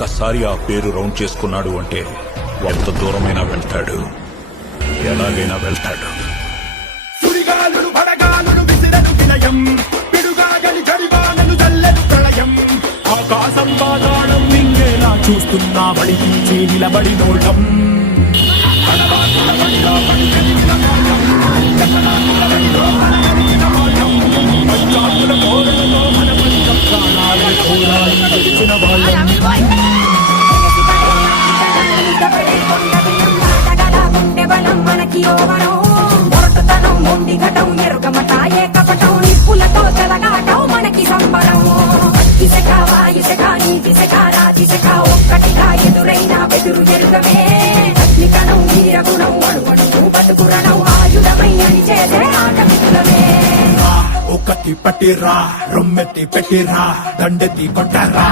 ఒక్కసారి ఆ పేరు రౌండ్ చేసుకున్నాడు అంటే ఎంత దూరమైనా వెళ్తాడు, ఎలాగైనా వెళ్తాడు. సుడిగాలులు బడగాలులు విసిరను వినయం, పిడుగాగలి జడివానలు చల్లెను ప్రళయం. ఆకాశం పాతాళం మింగేలా చూస్తున్నా వడికించి నిలబడినోళ్ళం. పంచాకుల కోరలతో మన పంచ ప్రాణాలను కోరాలి గెలిచిన వాళ్ళం. మనకి సంబరం ఇసక వాయుసక నీతిసక రాతిసక ఒక్కటిగా ఎదురైన బెదురు ఎరుగమే. అగ్నికణం వీరగుణం అణువణువు బతుకురణం ఆయుధమై అని చేసే ఆట విధులమే. ఒకటి పట్టిరా రొమ్మెత్తి పెట్టిరా దండెత్తి కొట్టరా.